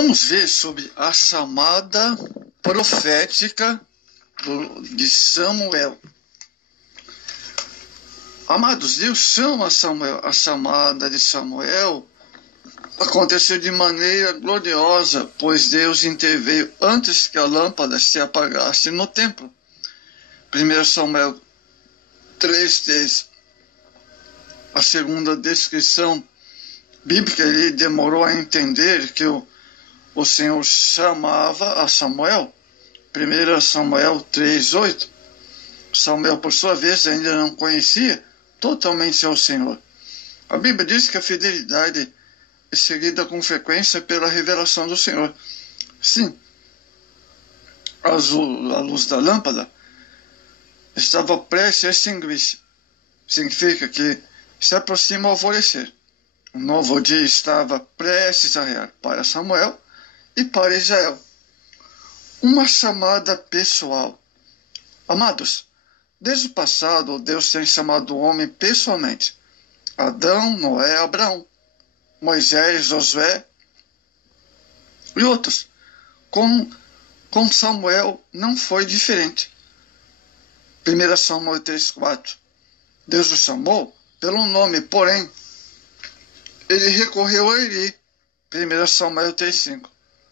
Vamos ver sobre a chamada profética de Samuel. Amados, Deus chama Samuel. A chamada de Samuel aconteceu de maneira gloriosa, pois Deus interveio antes que a lâmpada se apagasse no templo. 1 Samuel 3:10. A segunda descrição bíblica, ele demorou a entender que o Senhor chamava a Samuel. 1 Samuel 3:8. Samuel, por sua vez, ainda não conhecia totalmente ao Senhor. A Bíblia diz que a fidelidade é seguida com frequência pela revelação do Senhor. Sim, a luz da lâmpada estava prestes a extinguir-se. Significa que se aproxima o alvorecer. Um novo dia estava prestes a raiar para Samuel e para Israel. Uma chamada pessoal. Amados, desde o passado, Deus tem chamado o homem pessoalmente. Adão, Noé, Abraão, Moisés, Josué e outros. Com Samuel não foi diferente. 1 Samuel 3:4. Deus o chamou pelo nome, porém, ele recorreu a Eli. 1 Samuel 3:5.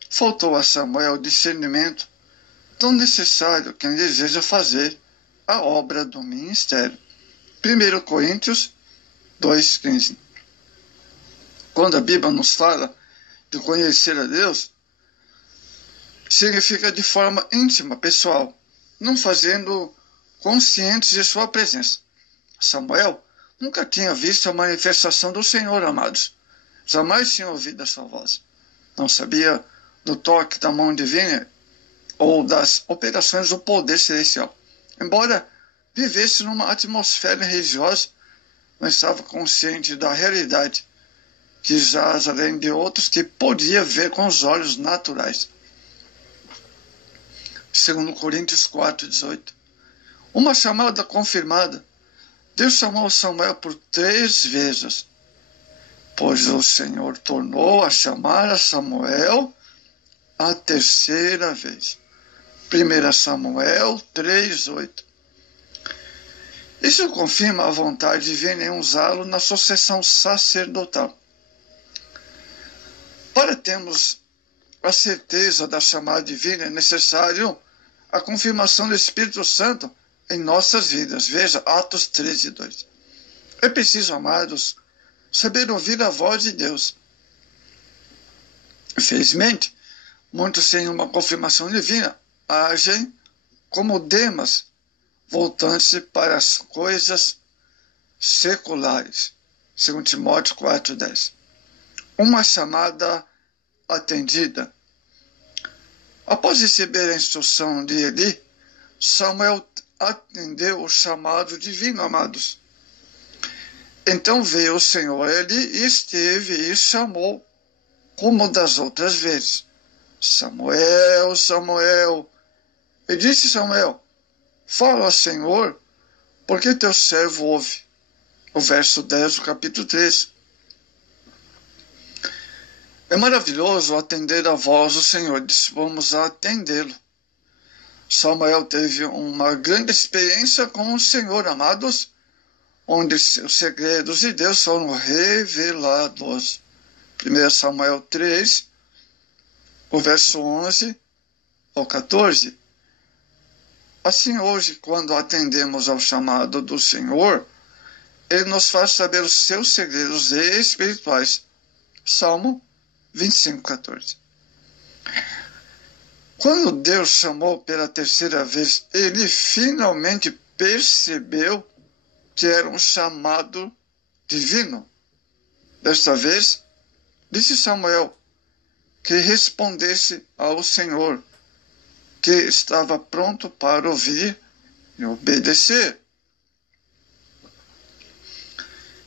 Faltou a Samuel discernimento tão necessário quem deseja fazer a obra do ministério. 1 Coríntios 2:15. Quando a Bíblia nos fala de conhecer a Deus, significa de forma íntima, pessoal, não fazendo conscientes de sua presença. Samuel nunca tinha visto a manifestação do Senhor, amados. Jamais tinha ouvido a sua voz. Não sabia do toque da mão divina ou das operações do poder celestial. Embora vivesse numa atmosfera religiosa, não estava consciente da realidade que jaz além de outros que podia ver com os olhos naturais. 2 Coríntios 4:18. Uma chamada confirmada. Deus chamou Samuel por 3 vezes, pois o Senhor tornou a chamar a Samuel a 3ª vez. 1 Samuel 3:8. Isso confirma a vontade divina em usá-lo na sucessão sacerdotal. Para termos a certeza da chamada divina, é necessário a confirmação do Espírito Santo em nossas vidas. Veja, Atos 13:2. É preciso, amados, saber ouvir a voz de Deus. Infelizmente, muitos sem uma confirmação divina agem como Demas, voltando-se para as coisas seculares. 2 Timóteo 4:10. Uma chamada atendida. Após receber a instrução de Eli, Samuel atendeu o chamado divino, amados. Então veio o Senhor Eli e esteve e chamou, como das outras vezes: Samuel, Samuel. E disse Samuel: fala, Senhor, porque teu servo ouve. O verso 10 do capítulo 3. É maravilhoso atender a voz do Senhor. Disse: vamos atendê-lo. Samuel teve uma grande experiência com o Senhor, amados, onde os segredos de Deus foram revelados. 1 Samuel 3, o verso 11 ao 14. Assim, hoje, quando atendemos ao chamado do Senhor, Ele nos faz saber os seus segredos espirituais. Salmo 25:14. Quando Deus chamou pela 3ª vez, ele finalmente percebeu que era um chamado divino. Desta vez, disse Samuel que respondesse ao Senhor, que estava pronto para ouvir e obedecer.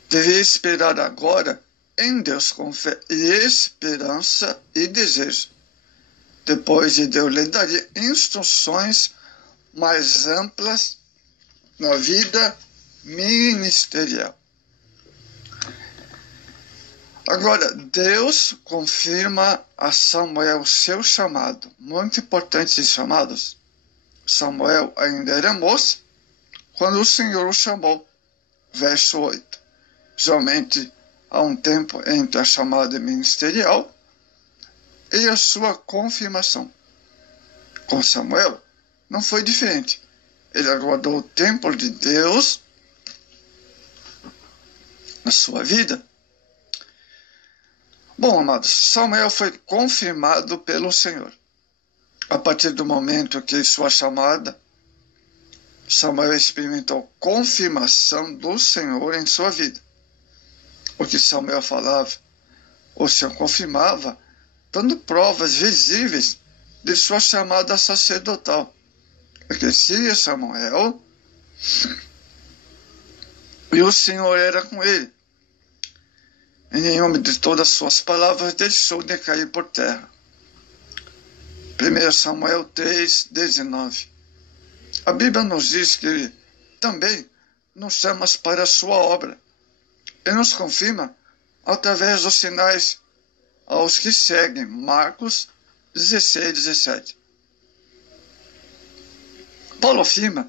Devia esperar agora em Deus com fé e esperança e desejo. Depois de Deus lhe daria instruções mais amplas na vida ministerial. Agora, Deus confirma a Samuel o seu chamado. Muito importante isso, amados. Samuel ainda era moço quando o Senhor o chamou. Verso 8. Geralmente há um tempo entre a chamada ministerial e a sua confirmação. Com Samuel não foi diferente. Ele aguardou o tempo de Deus na sua vida. Bom, amados, Samuel foi confirmado pelo Senhor. A partir do momento que sua chamada, Samuel experimentou confirmação do Senhor em sua vida. O que Samuel falava, o Senhor confirmava, dando provas visíveis de sua chamada sacerdotal. Crescia Samuel e o Senhor era com ele. Em nenhuma de todas as suas palavras deixou de cair por terra. 1 Samuel 3:19. A Bíblia nos diz que ele também nos chama para a sua obra e nos confirma através dos sinais aos que seguem. Marcos 16:17. Paulo afirma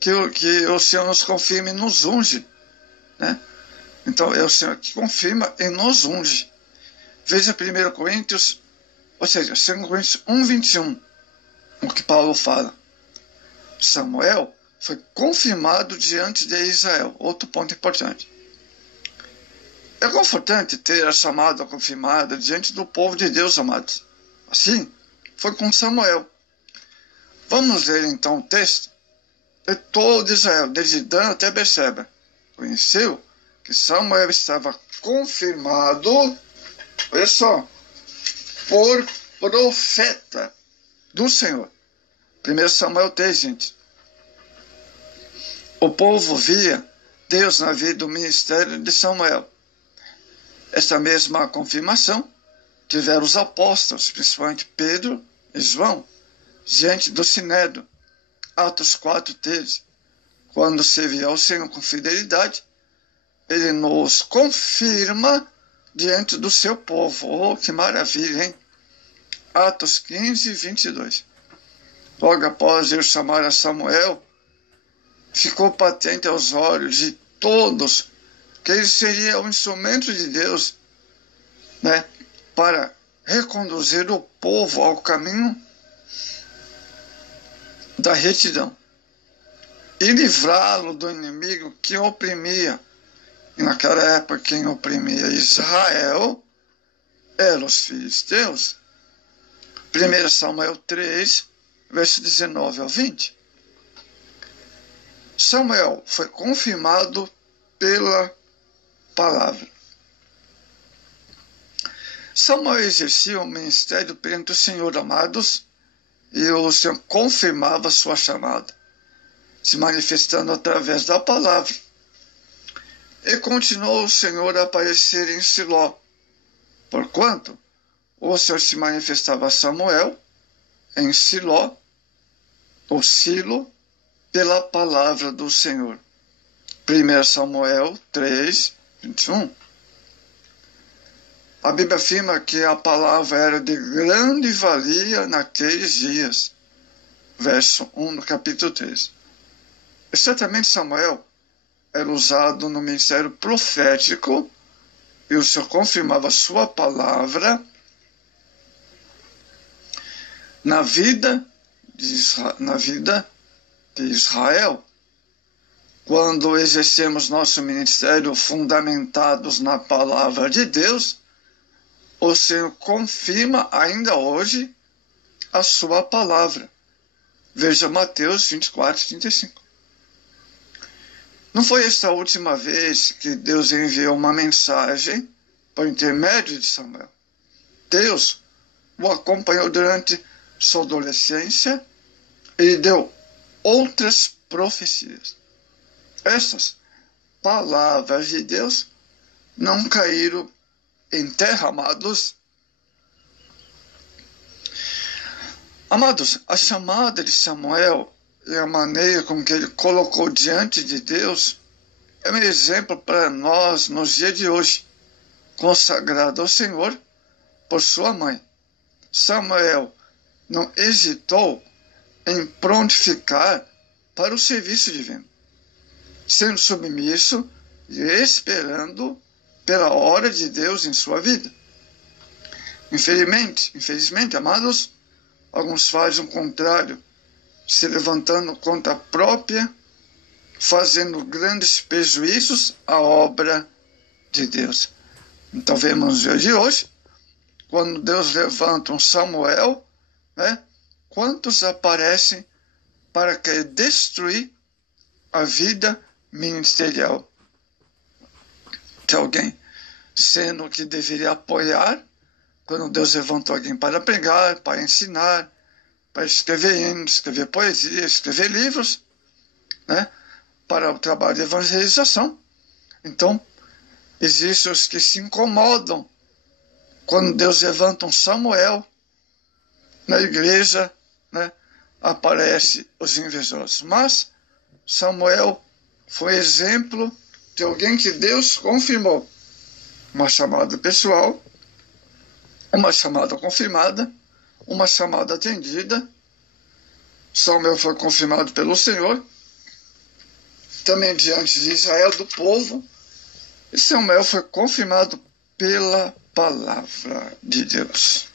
que o Senhor nos confirma e nos unge, né? Então é o Senhor que confirma e nos unge. Veja 1 Coríntios, ou seja, 2 Coríntios 1:21, o que Paulo fala. Samuel foi confirmado diante de Israel. Outro ponto importante. É confortante ter a chamada confirmada diante do povo de Deus, amados. Assim, foi com Samuel. Vamos ler então o texto. E todo Israel, desde Dan até Berseba, conheceu que Samuel estava confirmado, olha só, por profeta do Senhor. 1 Samuel 3, gente. O povo via Deus na vida do ministério de Samuel. Essa mesma confirmação tiveram os apóstolos, principalmente Pedro e João, diante do Sinédrio. Atos 4:13. Quando servia ao Senhor com fidelidade, ele nos confirma diante do seu povo. Oh, que maravilha, hein? Atos 15:22. Logo após ele chamar a Samuel, ficou patente aos olhos de todos que ele seria o instrumento de Deus, né, para reconduzir o povo ao caminho da retidão e livrá-lo do inimigo que oprimia. E naquela época quem oprimia Israel eram os filisteus. 1 Samuel 3, verso 19 ao 20. Samuel foi confirmado pela palavra. Samuel exercia o ministério perante o Senhor, amados, e o Senhor confirmava sua chamada, se manifestando através da palavra. E continuou o Senhor a aparecer em Siló, porquanto o Senhor se manifestava a Samuel em Siló, ou Silo, pela palavra do Senhor. 1 Samuel 3:21. A Bíblia afirma que a palavra era de grande valia naqueles dias. Verso 1 do capítulo 3. E certamente Samuel era usado no ministério profético e o Senhor confirmava sua palavra na vida de Israel. Quando exercemos nosso ministério fundamentados na palavra de Deus, o Senhor confirma ainda hoje a sua palavra. Veja Mateus 24:35. Não foi esta a última vez que Deus enviou uma mensagem por intermédio de Samuel. Deus o acompanhou durante sua adolescência e deu outras profecias. Essas palavras de Deus não caíram em terra, amados. Amados, a chamada de Samuel e a maneira com que ele colocou diante de Deus é um exemplo para nós nos dias de hoje. consagrado ao Senhor por sua mãe. Samuel não hesitou em prontificar para o serviço divino, sendo submisso e esperando pela hora de Deus em sua vida. Infelizmente, amados, alguns fazem o contrário, se levantando contra a própria, fazendo grandes prejuízos à obra de Deus. Então vemos no dia de hoje, quando Deus levanta um Samuel, né, quantos aparecem para querer destruir a vida ministerial de alguém, sendo que deveria apoiar quando Deus levantou alguém para pregar, para ensinar, para escrever hinos, escrever poesia, escrever livros, né, para o trabalho de evangelização. Então, existem os que se incomodam quando Deus levanta um Samuel na igreja, né, aparece os invejosos. Mas Samuel foi exemplo de alguém que Deus confirmou. Uma chamada pessoal, uma chamada confirmada, uma chamada atendida. Samuel foi confirmado pelo Senhor, também diante de Israel, do povo. E Samuel foi confirmado pela palavra de Deus.